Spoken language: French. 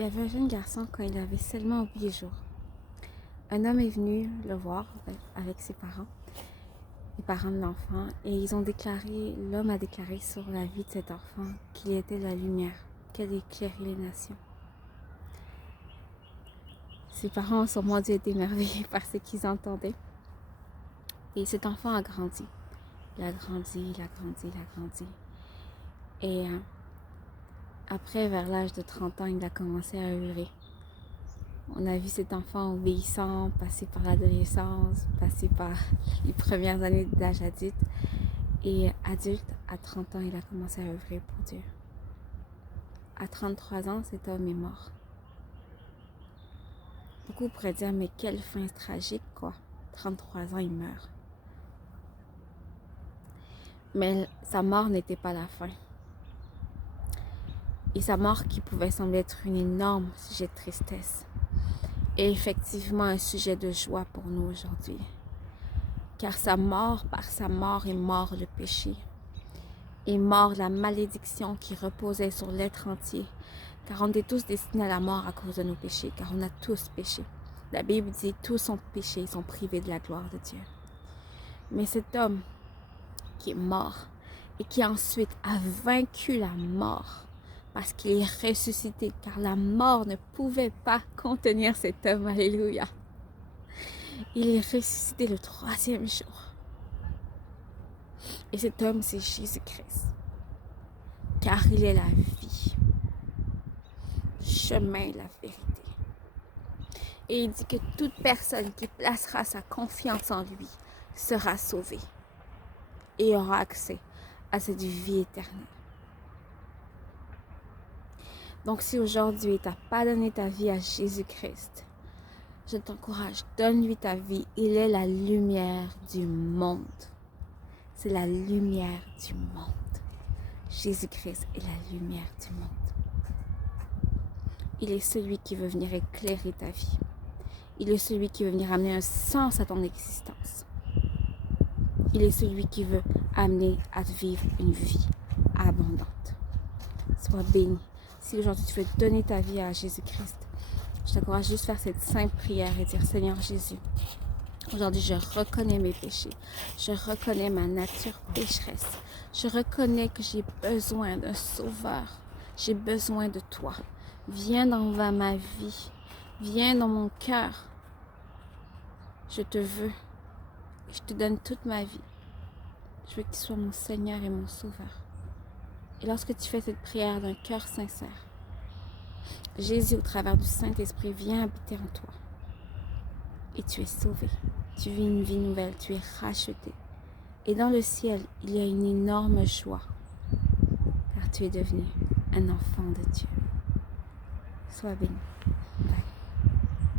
Il y avait un jeune garçon quand il avait seulement 8 jours. Un homme est venu le voir avec ses parents, les parents de l'enfant, et l'homme a déclaré sur la vie de cet enfant qu'il était la lumière, qu'elle éclairait les nations. Ses parents ont sûrement dû être émerveillés par ce qu'ils entendaient. Et cet enfant a grandi. Il a grandi. Et après, vers l'âge de 30 ans, il a commencé à œuvrer. On a vu cet enfant obéissant, passer par l'adolescence, passer par les premières années d'âge adulte. Et adulte, à 30 ans, il a commencé à œuvrer pour Dieu. À 33 ans, cet homme est mort. Beaucoup pourraient dire, mais quelle fin tragique, quoi. 33 ans, il meurt. Mais sa mort n'était pas la fin. Et sa mort qui pouvait sembler être un énorme sujet de tristesse est effectivement un sujet de joie pour nous aujourd'hui. Car par sa mort est mort le péché. Est mort la malédiction qui reposait sur l'être entier. Car on est tous destinés à la mort à cause de nos péchés, car on a tous péché. La Bible dit tous ont péché, ils sont privés de la gloire de Dieu. Mais cet homme qui est mort et qui ensuite a vaincu la mort parce qu'il est ressuscité, car la mort ne pouvait pas contenir cet homme. Alléluia. Il est ressuscité le 3e jour. Et cet homme, c'est Jésus-Christ. Car il est la vie, le chemin et la vérité. Et il dit que toute personne qui placera sa confiance en lui sera sauvée et aura accès à cette vie éternelle. Donc si aujourd'hui tu n'as pas donné ta vie à Jésus-Christ, je t'encourage, donne-lui ta vie. Il est la lumière du monde. C'est la lumière du monde. Jésus-Christ est la lumière du monde. Il est celui qui veut venir éclairer ta vie. Il est celui qui veut venir amener un sens à ton existence. Il est celui qui veut amener à vivre une vie abondante. Sois béni. Si aujourd'hui tu veux donner ta vie à Jésus-Christ, je t'encourage juste à faire cette simple prière et dire: Seigneur Jésus, aujourd'hui je reconnais mes péchés. Je reconnais ma nature pécheresse. Je reconnais que j'ai besoin d'un sauveur. J'ai besoin de toi. Viens dans ma vie. Viens dans mon cœur. Je te veux. Je te donne toute ma vie. Je veux que tu sois mon Seigneur et mon Sauveur. Et lorsque tu fais cette prière d'un cœur sincère, Jésus, au travers du Saint-Esprit, vient habiter en toi. Et tu es sauvé. Tu vis une vie nouvelle. Tu es racheté. Et dans le ciel, il y a une énorme joie. Car tu es devenu un enfant de Dieu. Sois béni. Bye.